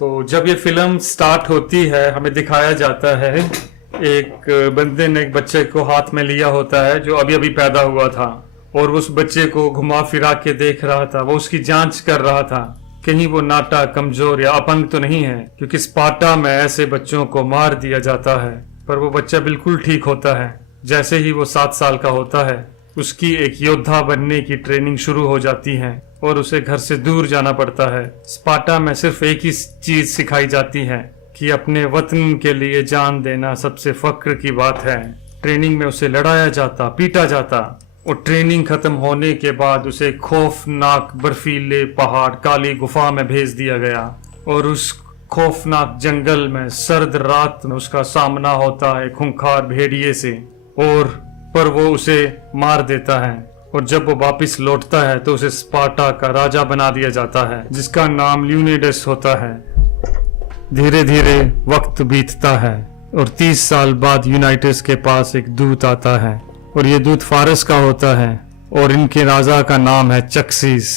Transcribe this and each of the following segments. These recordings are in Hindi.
तो जब ये फिल्म स्टार्ट होती है हमें दिखाया जाता है एक बंदे ने एक बच्चे को हाथ में लिया होता है जो अभी अभी पैदा हुआ था और उस बच्चे को घुमा फिरा के देख रहा था। वो उसकी जांच कर रहा था कहीं वो नाटा, कमजोर या अपंग तो नहीं है, क्योंकि स्पार्टा में ऐसे बच्चों को मार दिया जाता है। पर वो बच्चा बिल्कुल ठीक होता है। जैसे ही वो 7 साल का होता है उसकी एक योद्धा बनने की ट्रेनिंग शुरू हो जाती है और उसे घर से दूर जाना पड़ता है। स्पार्टा में सिर्फ एक ही चीज सिखाई जाती है कि अपने वतन के लिए जान देना सबसे फक्र की बात है। ट्रेनिंग में उसे लड़ाया जाता, पीटा जाता और ट्रेनिंग खत्म होने के बाद उसे खौफनाक बर्फीले पहाड़, काली गुफा में भेज दिया गया और उस खौफनाक जंगल में सर्द रात में उसका सामना होता है खूंखार भेड़िए से और पर वो उसे मार देता है। और जब वो वापस लौटता है तो उसे स्पार्टा का राजा बना दिया जाता है जिसका नाम ल्यूनिडस होता है। धीरे धीरे वक्त बीतता है और 30 साल बाद यूनाइटस के पास एक दूत आता है और ये दूत फारस का होता है और इनके राजा का नाम है चक्सीस,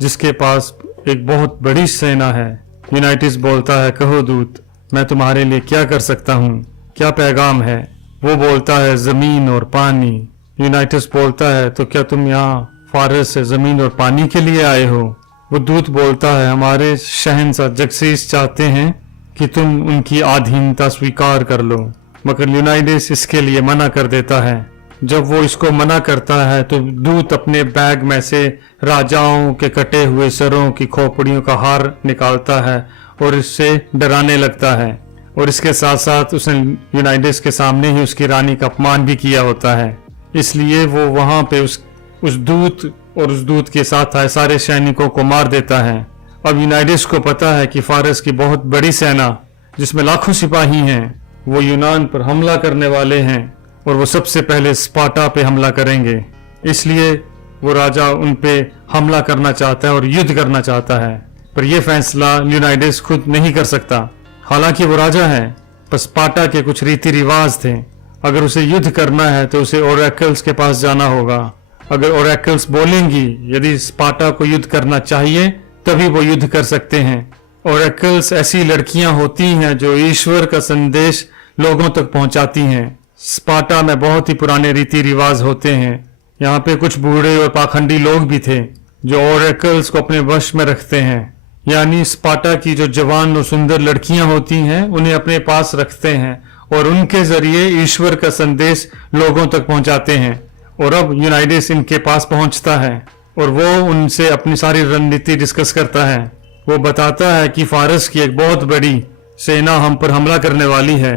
जिसके पास एक बहुत बड़ी सेना है। यूनाइटस बोलता है, कहो दूत, मैं तुम्हारे लिए क्या कर सकता हूँ, क्या पैगाम है? वो बोलता है, जमीन और पानी। यूनाइटस बोलता है, तो क्या तुम यहाँ फारस से जमीन और पानी के लिए आए हो? वो दूत बोलता है, हमारे शहंशाह जक्सीस चाहते हैं कि तुम उनकी अधीनता स्वीकार कर लो। मगर यूनाइटस इसके लिए मना कर देता है। जब वो इसको मना करता है तो दूत अपने बैग में से राजाओं के कटे हुए सरों की खोपड़ियों का हार निकालता है और इससे डराने लगता है। और इसके साथ साथ उसने यूनाइटस के सामने ही उसकी रानी का अपमान भी किया होता है। इसलिए वो वहां पे उस दूत और उस दूत के साथ आए सारे सैनिकों को मार देता है। अब यूनाइटस को पता है कि फारस की बहुत बड़ी सेना जिसमें लाखों सिपाही हैं वो यूनान पर हमला करने वाले हैं और वो सबसे पहले स्पार्टा पे हमला करेंगे। इसलिए वो राजा उन पे हमला करना चाहता है और युद्ध करना चाहता है। पर यह फैसला यूनाइटस खुद नहीं कर सकता। हालांकि वो राजा है, पर स्पार्टा के कुछ रीति रिवाज थे। अगर उसे युद्ध करना है तो उसे ओरेकल्स के पास जाना होगा। अगर ओरेकल्स बोलेंगी यदि स्पार्टा को युद्ध करना चाहिए तभी वो युद्ध कर सकते हैं। ओरेकल्स ऐसी लड़कियां होती हैं जो ईश्वर का संदेश लोगों तक पहुंचाती हैं। स्पार्टा में बहुत ही पुराने रीति रिवाज होते हैं। यहाँ पे कुछ बूढ़े और पाखंडी लोग भी थे जो ओरेकल्स को अपने वश में रखते हैं। यानी स्पार्टा की जो जवान और सुंदर लड़कियां होती हैं उन्हें अपने पास रखते हैं और उनके जरिए ईश्वर का संदेश लोगों तक पहुंचाते हैं। और अब यूनाइटस इनके पास पहुंचता है और वो उनसे अपनी सारी रणनीति डिस्कस करता है। वो बताता है कि फारस की एक बहुत बड़ी सेना हम पर हमला करने वाली है।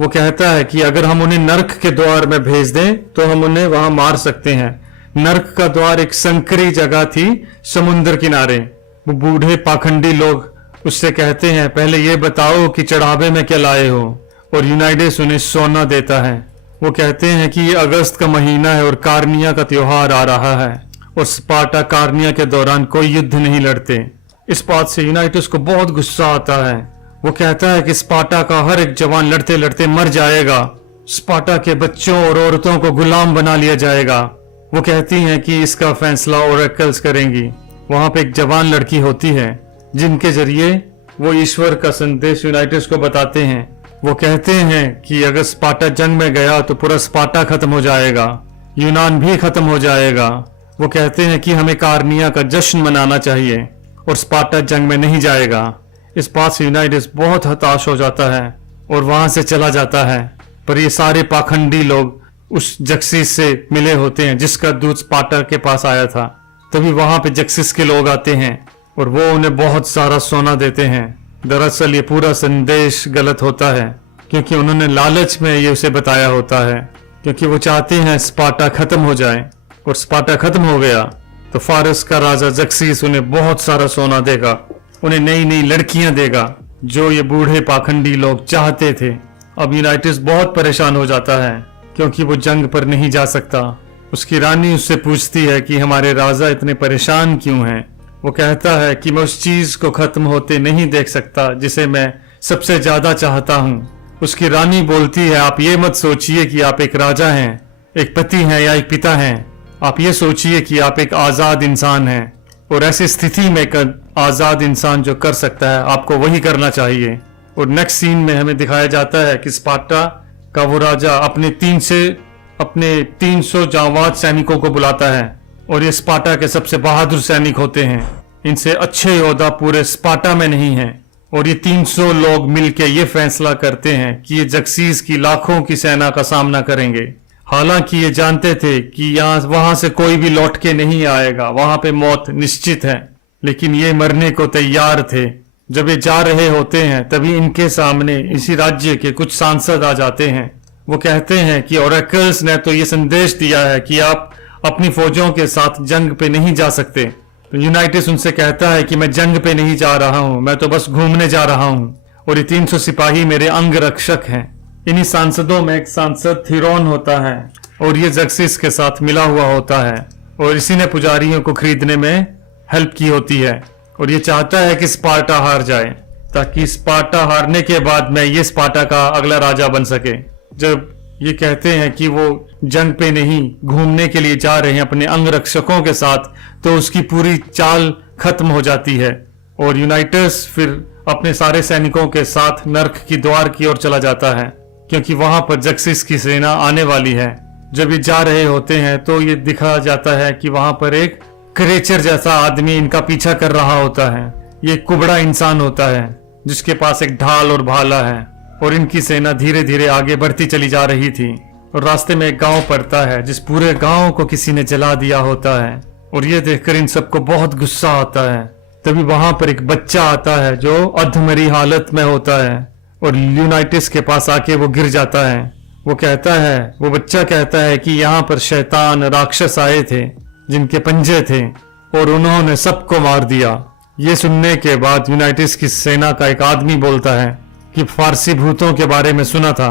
वो कहता है कि अगर हम उन्हें नर्क के द्वार में भेज दें तो हम उन्हें वहां मार सकते हैं। नर्क का द्वार एक संकरी जगह थी समुद्र किनारे। वो बूढ़े पाखंडी लोग उससे कहते हैं, पहले ये बताओ कि चढ़ावे में क्या लाए हो। और यूनाइटस उन्हें सोना देता है। वो कहते हैं कि ये अगस्त का महीना है और कार्निया का त्योहार आ रहा है और स्पार्टा कार्निया के दौरान कोई युद्ध नहीं लड़ते। इस बात से यूनाइटस को बहुत गुस्सा आता है। वो कहता है कि स्पार्टा का हर एक जवान लड़ते लड़ते मर जाएगा। स्पार्टा के बच्चों और औरतों को गुलाम बना लिया जाएगा। वो कहती हैं कि इसका फैसला ओरेकल्स करेंगी। वहां पे एक जवान लड़की होती है जिनके जरिए वो ईश्वर का संदेश यूनाइटस को बताते हैं। वो कहते हैं कि अगर स्पार्टा जंग में गया तो पूरा स्पार्टा खत्म हो जाएगा, यूनान भी खत्म हो जाएगा। वो कहते हैं कि हमें कार्निया का जश्न मनाना चाहिए और स्पार्टा जंग में नहीं जाएगा। इस बात से यूनाइटस बहुत हताश हो जाता है और वहां से चला जाता है। पर ये सारे पाखंडी लोग उस जक्सीस से मिले होते हैं जिसका दूत स्पार्टा के पास आया था। तभी वहां पे जक्सीस के लोग आते हैं और वो उन्हें बहुत सारा सोना देते हैं। दरअसल ये पूरा संदेश गलत होता है क्योंकि उन्होंने लालच में ये उसे बताया होता है, क्योंकि वो चाहते हैं स्पार्टा खत्म हो जाए। और स्पार्टा खत्म हो गया तो फारस का राजा जक्सीस उन्हें बहुत सारा सोना देगा, उन्हें नई नई लड़कियां देगा जो ये बूढ़े पाखंडी लोग चाहते थे। अब यूनाइटस बहुत परेशान हो जाता है क्योंकि वो जंग पर नहीं जा सकता। उसकी रानी उससे पूछती है कि हमारे राजा इतने परेशान क्यों हैं। वो कहता है कि मैं उस चीज को खत्म होते नहीं देख सकता जिसे मैं सबसे ज्यादा चाहता हूँ। उसकी रानी बोलती है, आप ये मत सोचिए कि आप एक राजा हैं, एक पति हैं या एक पिता हैं। आप ये सोचिए कि आप एक आजाद इंसान हैं। और ऐसी स्थिति में एक आजाद इंसान जो कर सकता है, आपको वही करना चाहिए। और नेक्स्ट सीन में हमें दिखाया जाता है कि स्पार्टा का वो राजा अपने 300 जांबाज सैनिकों को बुलाता है, और ये स्पार्टा के सबसे बहादुर सैनिक होते हैं। इनसे अच्छे योद्धा पूरे स्पार्टा में नहीं हैं। और ये 300 लोग मिलकर ये फैसला करते हैं कि ये जक्सीस की लाखों की सेना का सामना करेंगे। हालांकि ये जानते थे कि वहां से कोई भी लौट के नहीं आएगा, वहां पे मौत निश्चित है, लेकिन ये मरने को तैयार थे। जब ये जा रहे होते हैं तभी इनके सामने इसी राज्य के कुछ सांसद आ जाते हैं। वो कहते हैं कि ओरेकल्स ने तो ये संदेश दिया है कि आप अपनी फौजों के साथ जंग पे नहीं जा सकते। तो यूनाइटिस उनसे कहता है कि मैं जंग पे नहीं जा रहा हूं, मैं तो बस घूमने जा रहा हूं, और ये 300 सिपाही मेरे अंग रक्षक हैं। इन्हीं सांसदों में एक सांसद थिरोन होता है, और ये जक्सिस के साथ मिला हुआ होता है, और इसी ने पुजारियों को खरीदने में हेल्प की होती है। और ये चाहता है कि स्पार्टा हार जाए, ताकि स्पार्टा हारने के बाद में ये स्पार्टा का अगला राजा बन सके। जब ये कहते हैं कि वो जंग पे नहीं, घूमने के लिए जा रहे हैं अपने अंग रक्षकों के साथ, तो उसकी पूरी चाल खत्म हो जाती है, और यूनाइटस फिर अपने सारे सैनिकों के साथ नर्क की द्वार की ओर चला जाता है, क्योंकि वहां पर जक्सिस की सेना आने वाली है। जब ये जा रहे होते हैं तो ये दिखा जाता है कि वहां पर एक क्रेचर जैसा आदमी इनका पीछा कर रहा होता है। ये कुबड़ा इंसान होता है जिसके पास एक ढाल और भाला है, और इनकी सेना धीरे धीरे आगे बढ़ती चली जा रही थी। और रास्ते में एक गांव पड़ता है जिस पूरे गांव को किसी ने जला दिया होता है, और ये देखकर इन सबको बहुत गुस्सा आता है। तभी वहां पर एक बच्चा आता है जो अधमरी हालत में होता है, और यूनाइटिस के पास आके वो गिर जाता है। वो बच्चा कहता है कि यहाँ पर शैतान राक्षस आए थे जिनके पंजे थे, और उन्होंने सबको मार दिया। ये सुनने के बाद यूनाइटिस की सेना का एक आदमी बोलता है कि फारसी भूतों के बारे में सुना था,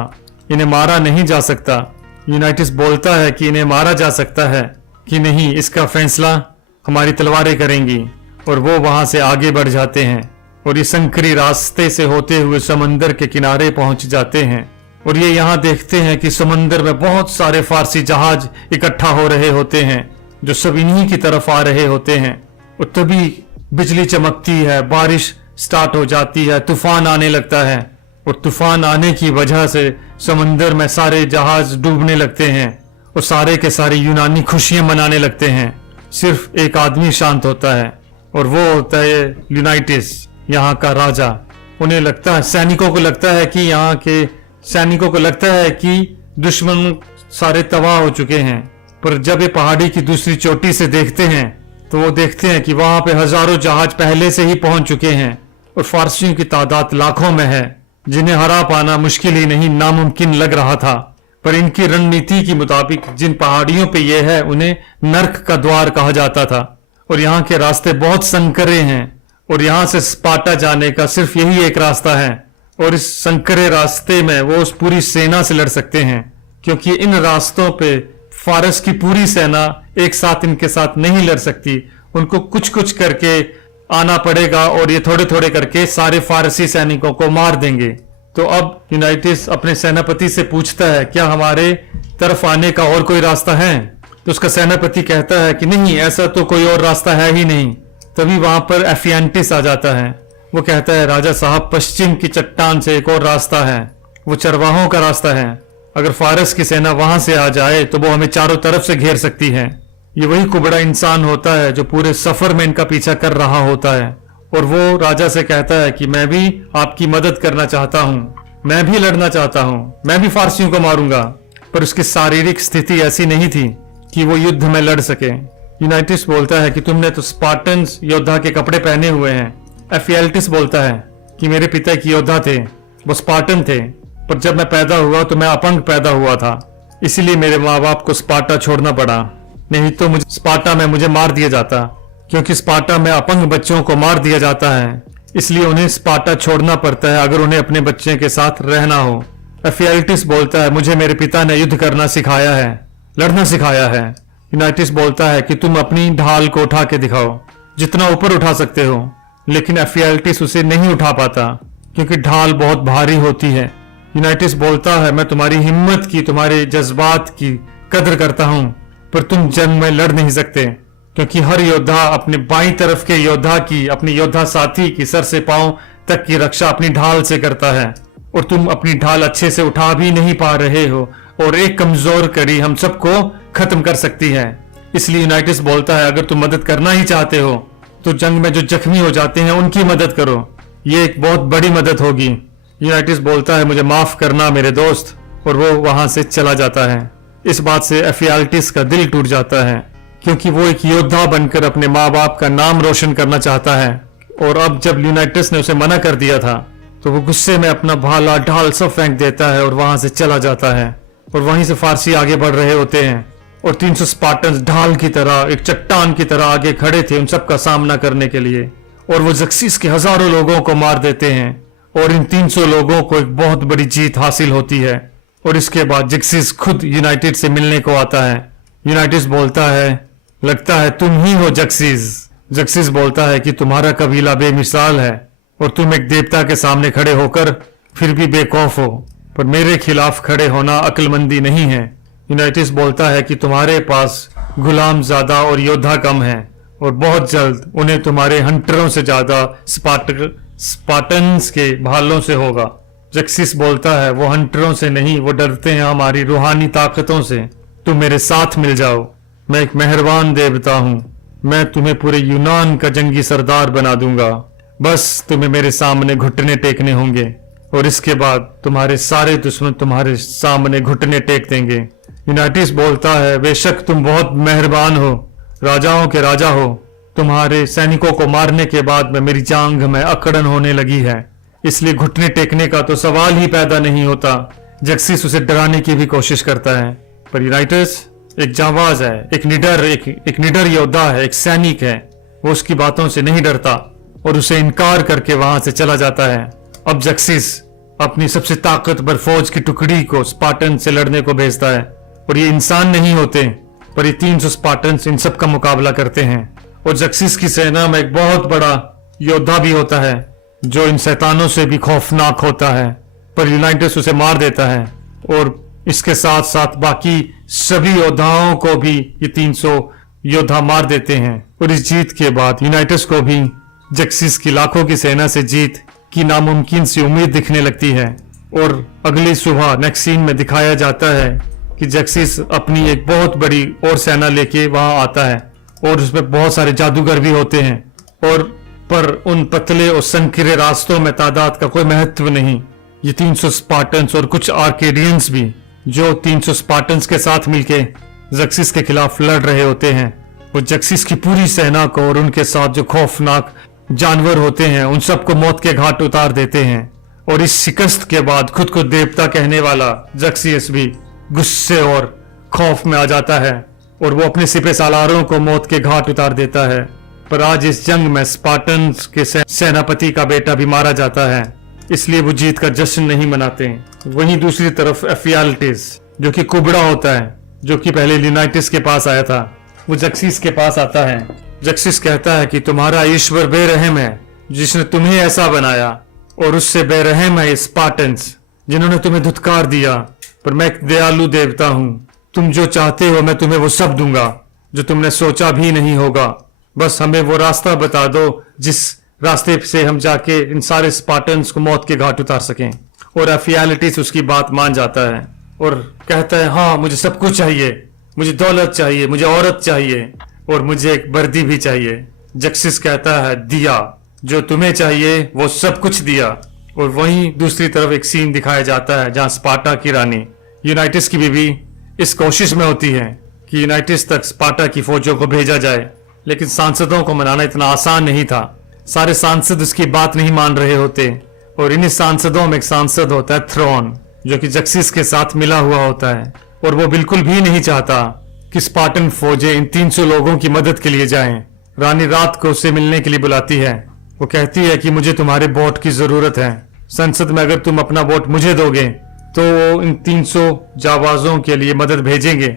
इन्हें मारा नहीं जा सकता। यूनाइटिस बोलता है कि इन्हें मारा जा सकता है कि नहीं, इसका फैसला हमारी तलवारें करेंगी। और वो वहां से आगे बढ़ जाते हैं, और ये संकरी रास्ते से होते हुए समंदर के किनारे पहुंच जाते हैं। और ये यहाँ देखते हैं कि समंदर में बहुत सारे फारसी जहाज इकट्ठा हो रहे होते हैं जो सब इन्हीं की तरफ आ रहे होते हैं। और तभी बिजली चमकती है, बारिश स्टार्ट हो जाती है, तूफान आने लगता है, और तूफान आने की वजह से समंदर में सारे जहाज डूबने लगते हैं, और सारे के सारे यूनानी खुशियां मनाने लगते हैं। सिर्फ एक आदमी शांत होता है, और वो होता है यूनाइटिस, यहाँ का राजा। उन्हें लगता है, सैनिकों को लगता है कि यहाँ के सैनिकों को लगता है कि दुश्मन सारे तबाह हो चुके हैं। पर जब ये पहाड़ी की दूसरी चोटी से देखते हैं तो वो देखते हैं कि वहां पे हजारों जहाज पहले से ही पहुंच चुके हैं, और फारसियों की तादाद लाखों में है, जिन्हें हरा पाना मुश्किल ही नहीं नामुमकिन लग रहा था। पर इनकी रणनीति के मुताबिक जिन पहाड़ियों पे ये है उन्हें नर्क का द्वार कहा जाता था, और यहाँ के रास्ते बहुत संकरे हैं, और यहाँ से स्पार्टा जाने का सिर्फ यही एक रास्ता है। और इस संकरे रास्ते में वो उस पूरी सेना से लड़ सकते हैं, क्योंकि इन रास्तों पे फारस की पूरी सेना एक साथ इनके साथ नहीं लड़ सकती। उनको कुछ कुछ करके आना पड़ेगा, और ये थोड़े थोड़े करके सारे फारसी सैनिकों को मार देंगे। तो अब यूनाइटिस अपने सेनापति से पूछता है, क्या हमारे तरफ आने का और कोई रास्ता है? तो उसका सेनापति कहता है कि नहीं, ऐसा तो कोई और रास्ता है ही नहीं। तभी वहां पर एफियांटिस आ जाता है। वो कहता है, राजा साहब, पश्चिम की चट्टान से एक और रास्ता है, वो चरवाहों का रास्ता है। अगर फारस की सेना वहां से आ जाए तो वो हमें चारों तरफ से घेर सकती है। ये वही कुबड़ा इंसान होता है जो पूरे सफर में इनका पीछा कर रहा होता है, और वो राजा से कहता है कि मैं भी आपकी मदद करना चाहता हूँ, मैं भी लड़ना चाहता हूँ, मैं भी फारसियों को मारूंगा। पर उसकी शारीरिक स्थिति ऐसी नहीं थी कि वो युद्ध में लड़ सके। यूनाइटिस बोलता है कि तुमने तो स्पार्टन्स योद्धा के कपड़े पहने हुए हैं। एफिएल्टिस बोलता है कि मेरे पिता की योद्धा थे, वो स्पार्टन थे, पर जब मैं पैदा हुआ तो मैं अपंग पैदा हुआ था, इसीलिए मेरे माँ बाप को स्पार्टा छोड़ना पड़ा, नहीं तो मुझे स्पार्टा में मुझे मार दिया जाता। क्योंकि स्पार्टा में अपंग बच्चों को मार दिया जाता है, इसलिए उन्हें स्पार्टा छोड़ना पड़ता है अगर उन्हें अपने बच्चे के साथ रहना हो। एफिएल्टिस बोलता है, मुझे मेरे पिता ने युद्ध करना सिखाया है, लड़ना सिखाया है। यूनाइटिस बोलता है कि तुम अपनी ढाल को उठा के दिखाओ, जितना ऊपर उठा सकते हो। लेकिन एफिएल्टिस उसे नहीं उठा पाता क्योंकि ढाल बहुत भारी होती है। यूनाइटिस बोलता है, मैं तुम्हारी हिम्मत की, तुम्हारे जज्बात की कदर करता हूं, पर तुम जंग में लड़ नहीं सकते। क्योंकि हर योद्धा अपने बाईं तरफ के योद्धा की, अपने योद्धा साथी की सर से पांव तक की रक्षा अपनी ढाल से करता है, और तुम अपनी ढाल अच्छे से उठा भी नहीं पा रहे हो, और एक कमजोर कड़ी हम सबको खत्म कर सकती है। इसलिए यूनाइटिस बोलता है अगर तुम मदद करना ही चाहते हो तो जंग में जो जख्मी हो जाते हैं उनकी मदद करो, ये एक बहुत बड़ी मदद होगी। यूनाइटिस बोलता है मुझे माफ करना मेरे दोस्त, और वो वहां से चला जाता है। इस बात से एफियाल्टिस का दिल टूट जाता है, क्योंकि वो एक योद्धा बनकर अपने माँ बाप का नाम रोशन करना चाहता है, और अब जब यूनाइटिस ने उसे मना कर दिया था तो वो गुस्से में अपना भाला ढाल सब फेंक देता है और वहां से चला जाता है। और वहीं से फारसी आगे बढ़ रहे होते हैं, और 300 स्पार्टन्स ढाल की तरह, एक चट्टान की तरह आगे खड़े थे उन सब का सामना करने के लिए, और वो जक्सिस के हजारों लोगों को मार देते हैं, और इन 300 लोगों को एक बहुत बड़ी जीत हासिल होती है। और इसके बाद जक्सिस खुद यूनाइटेड से मिलने को आता है। यूनाइटिस बोलता है लगता है तुम ही हो जक्सिस। जक्सिस बोलता है कि तुम्हारा कबीला बेमिसाल है, और तुम एक देवता के सामने खड़े होकर फिर भी बेखौफ हो, पर मेरे खिलाफ खड़े होना अक्लमंदी नहीं है। यूनाइटिस बोलता है कि तुम्हारे पास गुलाम ज्यादा और योद्धा कम है, और बहुत जल्द उन्हें तुम्हारे हंटरों से ज्यादा स्पार्टन्स के भालों से होगा। जक्सिस बोलता है वो हंटरों से नहीं, वो डरते हैं हमारी रूहानी ताकतों से। तुम मेरे साथ मिल जाओ, मैं एक मेहरबान देवता हूँ, मैं तुम्हें पूरे यूनान का जंगी सरदार बना दूंगा, बस तुम्हें मेरे सामने घुटने टेकने होंगे, और इसके बाद तुम्हारे सारे दुश्मन तुम्हारे सामने घुटने टेक देंगे। यूनाइटिस बोलता है बेशक तुम बहुत मेहरबान हो, राजाओं के राजा हो, तुम्हारे सैनिकों को मारने के बाद में मेरी जांघ में अकड़न होने लगी है, इसलिए घुटने टेकने का तो सवाल ही पैदा नहीं होता। जक्सिस उसे डराने की भी कोशिश करता है, पर यूनाइटिस एक जांबाज है, एक निडर योद्धा है, एक सैनिक है, वो उसकी बातों से नहीं डरता और उसे इनकार करके वहां से चला जाता है। अब जक्सिस अपनी सबसे ताकतवर फौज की टुकड़ी को स्पार्टन से लड़ने को भेजता है, और ये इंसान नहीं होते, पर ये 300 स्पार्टन्स इन सब का मुकाबला करते हैं। और जक्सिस की सेना में एक बहुत बड़ा योद्धा भी होता है जो इन शैतानों से भी खौफनाक होता है, पर यूनाइटिस उसे मार देता है, और इसके साथ साथ बाकी सभी योद्धाओं को भी ये 300 योद्धा मार देते हैं। और इस जीत के बाद यूनाइटिस को भी जक्सिस की लाखों की सेना से जीत की नामुमकिन सी उम्मीद दिखने लगती है। और अगली सुबह नेक्स्ट सीन में दिखाया जाता है कि जक्सिस अपनी एक बहुत बड़ी और सेना लेके वहां आता है, और उसमें बहुत सारे जादूगर भी होते हैं, और पर उन पतले और संकीर्ण रास्तों में तादाद का कोई महत्व नहीं। ये 300 स्पार्टन्स और कुछ आर्केडियंस भी जो 300 स्पार्टन्स के साथ मिलके जक्सिस के खिलाफ लड़ रहे होते हैं, वो जक्सिस की पूरी सेना को और उनके साथ जो खौफनाक जानवर होते हैं उन सबको मौत के घाट उतार देते हैं। और इस शिकस्त के बाद खुद को देवता कहने वाला जक्सिस भी गुस्से और खौफ में आ जाता है, और वो अपने सिपह सालारों को मौत के घाट उतार देता है। पर आज इस जंग में स्पार्टन्स के सेनापति का बेटा भी मारा जाता है, इसलिए वो जीत का जश्न नहीं मनाते। वहीं दूसरी तरफ एफियाल्टिस जो कि कुबड़ा होता है, जो कि पहले यूनाइटिस के पास आया था, वो जक्सिस के पास आता है। जक्सिस कहता है कि तुम्हारा ईश्वर बेरहम है जिसने तुम्हें ऐसा बनाया, और उससे बेरहम है स्पार्टन्स जिन्होंने तुम्हें धुतकार दिया, पर मैं एक दयालु देवता हूँ, तुम जो चाहते हो मैं तुम्हें वो सब दूंगा जो तुमने सोचा भी नहीं होगा, बस हमें वो रास्ता बता दो जिस रास्ते से हम जाके इन सारे स्पार्टन्स को मौत के घाट उतार सकें। और एफियाल्टिस उसकी बात मान जाता है और कहता है हाँ मुझे सब कुछ चाहिए, मुझे दौलत चाहिए, मुझे औरत चाहिए, और मुझे एक वर्दी भी चाहिए। जक्सिस कहता है दिया, जो तुम्हें चाहिए वो सब कुछ दिया। और वहीं दूसरी तरफ एक सीन दिखाया जाता है जहां स्पार्टा की रानी यूनाइटिस की बीवी इस कोशिश में होती है कि यूनाइटिस तक स्पार्टा की फौजों को भेजा जाए, लेकिन सांसदों को मनाना इतना आसान नहीं था। सारे सांसद उसकी बात नहीं मान रहे होते, और इन्हीं सांसदों में एक सांसद होता है थ्रोन, जो कि जक्सिस के साथ मिला हुआ होता है, और वो बिल्कुल भी नहीं चाहता कि स्पार्टन फौजें इन 300 लोगों की मदद के लिए जाएं। रानी रात को उससे मिलने के लिए बुलाती है। वो कहती है कि मुझे तुम्हारे वोट की जरूरत है, संसद में अगर तुम अपना वोट मुझे दोगे तो वो इन 300 जाबाजों के लिए मदद भेजेंगे।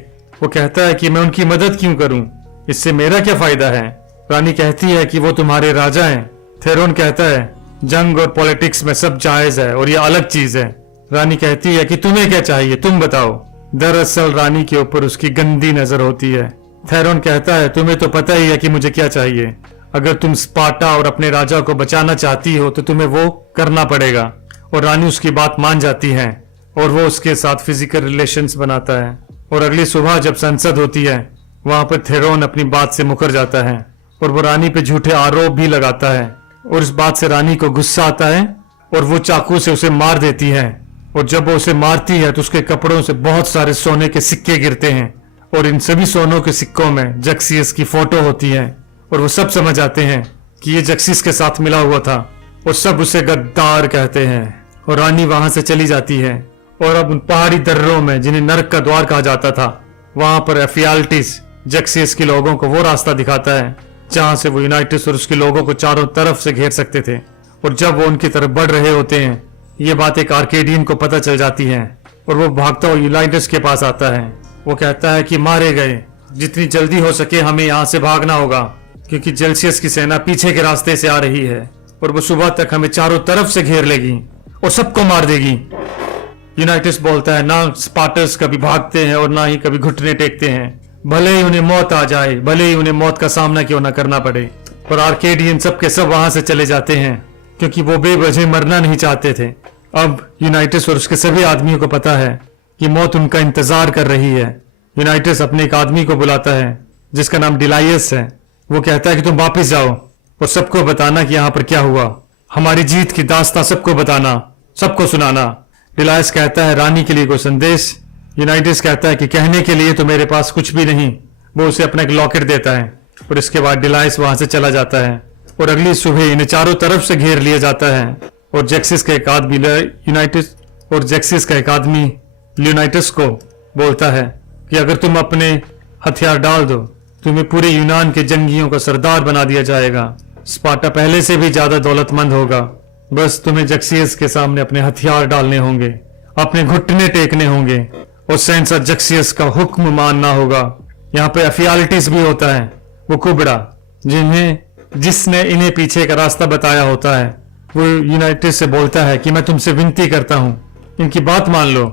वो कहता है कि मैं उनकी मदद क्यों करूं, इससे मेरा क्या फायदा है। रानी कहती है कि वो तुम्हारे राजा हैं। थेरोन कहता है जंग और पॉलिटिक्स में सब जायज है और ये अलग चीज है। रानी कहती है कि तुम्हें क्या चाहिए, तुम बताओ। दरअसल रानी के ऊपर उसकी गंदी नजर होती है, थेरोन कहता है तुम्हें तो पता ही है कि मुझे क्या चाहिए। अगर तुम स्पार्टा और अपने राजा को बचाना चाहती हो तो तुम्हें वो करना पड़ेगा। और रानी उसकी बात मान जाती है और वो उसके साथ फिजिकल रिलेशंस बनाता है। और अगली सुबह जब संसद होती है वहां पर थेरोन अपनी बात से मुकर जाता है और वो रानी पे झूठे आरोप भी लगाता है। और इस बात से रानी को गुस्सा आता है और वो चाकू से उसे मार देती है। और जब वो उसे मारती है तो उसके कपड़ों से बहुत सारे सोने के सिक्के गिरते हैं और इन सभी सोनों के सिक्कों में जक्सियस की फोटो होती है। और वो सब समझ आते हैं कि ये जक्सियस के साथ मिला हुआ था और सब उसे गद्दार कहते हैं। और रानी वहां से चली जाती है और अब उन पहाड़ी दर्रों में जिन्हें नरक का द्वार कहा जाता था वहां पर एफियाल्टिस जक्सियस के लोगों को वो रास्ता दिखाता है जहां से वो यूनाइटिस और उसके लोगों को चारों तरफ से घेर सकते थे। और जब वो उनकी तरफ बढ़ रहे होते हैं ये बात एक आर्केडियन को पता चल जाती है और वो भागता हुआ यूनाइटिस के पास आता है। वो कहता है कि मारे गए, जितनी जल्दी हो सके हमें यहाँ से भागना होगा क्योंकि जेल्सियस की सेना पीछे के रास्ते से आ रही है और वो सुबह तक हमें चारों तरफ से घेर लेगी और सबको मार देगी। यूनाइटिस बोलता है ना स्पार्टस कभी भागते हैं और ना ही कभी घुटने टेकते हैं, भले ही उन्हें मौत आ जाए, भले ही उन्हें मौत का सामना क्यों ना करना पड़े। और आर्केडियन सबके सब वहां से चले जाते हैं क्योंकि वो बेवजह मरना नहीं चाहते थे। अब यूनाइटिस और उसके सभी आदमियों को पता है कि मौत उनका इंतजार कर रही है। यूनाइटिस अपने एक आदमी को बुलाता है जिसका नाम डिलाइयस है। वो कहता है कि तुम वापस जाओ और सबको बताना कि यहाँ पर क्या हुआ, हमारी जीत की दास्तां सबको बताना, सबको सुनाना। डिलाइयस कहता है रानी के लिए कोई संदेश। यूनाइटिस कहता है कि कहने के लिए तो मेरे पास कुछ भी नहीं। वो उसे अपना एक लॉकेट देता है और इसके बाद डिलाइयस वहां से चला जाता है। और अगली सुबह इन्हें चारों तरफ से घेर लिया जाता है और जैक्सिस का एक आदमी यूनाइटिस को बोलता है कि अगर तुम अपने हथियार डाल दो तुम्हें पूरे यूनान के जंगियों का सरदार बना दिया जाएगा। स्पार्टा पहले से भी ज्यादा दौलतमंद होगा, बस तुम्हें जक्सियस के सामने अपने हथियार डालने होंगे, अपने घुटने टेकने होंगे और सेंसर जक्सियस का हुक्म मानना होगा। यहाँ पे एफियाल्टिस भी होता है, वो कुबड़ा जिसने इन्हें पीछे का रास्ता बताया होता है। वो यूनाइटिस से बोलता है कि मैं तुमसे विनती करता हूँ इनकी बात मान लो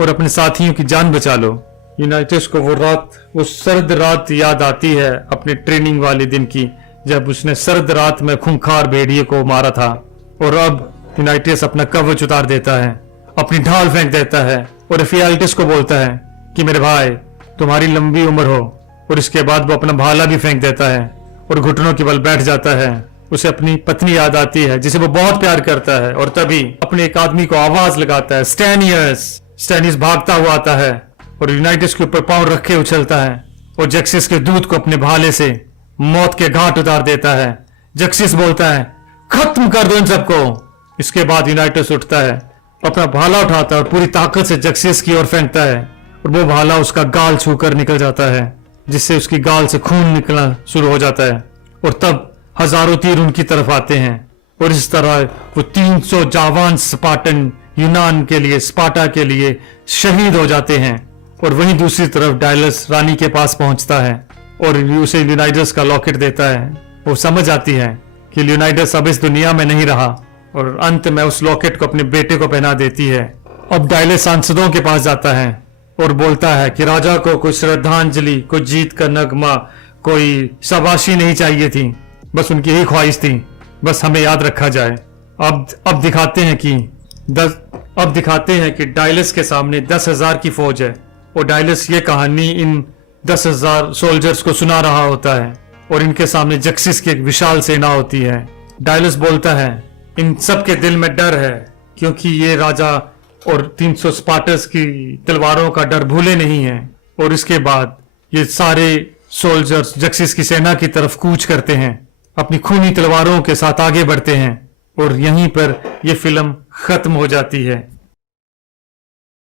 और अपने साथियों की जान बचा लो। यूनाइटिस को वो सर्द रात याद आती है अपने ट्रेनिंग वाले दिन की, जब उसने सर्द रात में खूंखार भेड़िए को मारा था। और अब यूनाइटिस अपना कवच उतार देता है, अपनी ढाल फेंक देता है और एफियाल्टिस को बोलता है कि मेरे भाई तुम्हारी लंबी उम्र हो। और इसके बाद वो अपना भाला भी फेंक देता है और घुटनों के बल बैठ जाता है। उसे अपनी पत्नी याद आती है जिसे वो बहुत प्यार करता है और तभी अपने एक आदमी को आवाज लगाता है, स्टैनियस भागता हुआ आता है और यूनाइटिस के ऊपर पांव रख के उछलता है और जक्सियस के दूध को अपने भाले से मौत के घाट उतार देता है। जक्सियस बोलता है खत्म कर दो इन सबको। इसके बाद यूनाइटिस उठता है, अपना भाला उठाता है और पूरी ताकत से जक्सियस की ओर फेंकता है और वो भाला उसका गाल छूकर निकल जाता है, जिससे उसकी गाल से खून निकलना शुरू हो जाता है। और तब हजारों तीर उनकी तरफ आते हैं और इस तरह वो 300 जावान स्पार्टन यूनान के लिए, स्पार्टा के लिए शहीद हो जाते हैं। और वहीं दूसरी तरफ डायलस रानी के पास पहुंचता है और उसे ल्यूनाइडस का लॉकेट देता है। वो समझ आती है कि ल्यूनाइडस अब इस दुनिया में नहीं रहा और अंत में उस लॉकेट को अपने बेटे को पहना देती है। अब डायलस सांसदों के पास जाता है और बोलता है कि राजा को कोई श्रद्धांजलि, कोई जीत का नगमा, कोई शाबाशी नहीं चाहिए थी, बस उनकी यही ख्वाहिश थी, बस हमें याद रखा जाए। अब दिखाते हैं कि डायलस के सामने 10,000 की फौज है और डायलस ये कहानी इन 10,000 सोल्जर्स को सुना रहा होता है और इनके सामने जक्सिस की एक विशाल सेना होती है। डायलस बोलता है इन सब के दिल में डर है क्योंकि ये राजा और 300 स्पार्टस की तलवारों का डर भूले नहीं है। और इसके बाद ये सारे सोल्जर्स जक्सिस की सेना की तरफ कूच करते हैं, अपनी खूनी तलवारों के साथ आगे बढ़ते हैं और यहीं पर यह फिल्म खत्म हो जाती है।